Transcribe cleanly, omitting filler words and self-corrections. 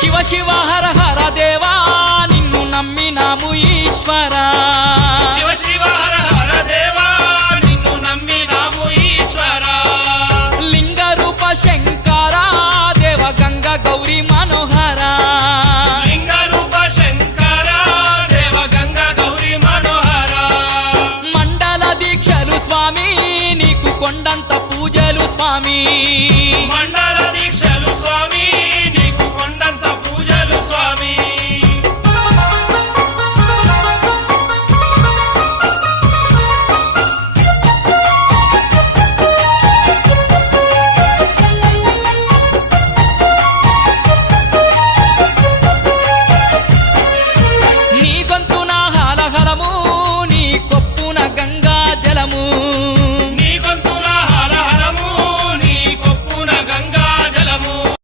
శివ శివ హర హర దేవా నిన్ను నమ్మినాము ఈశ్వరా శివ శివ హర హర దేవా నిన్ను నమ్మినాము ఈశ్వరా లింగ రూప శంకరా దేవ గంగ గౌరీ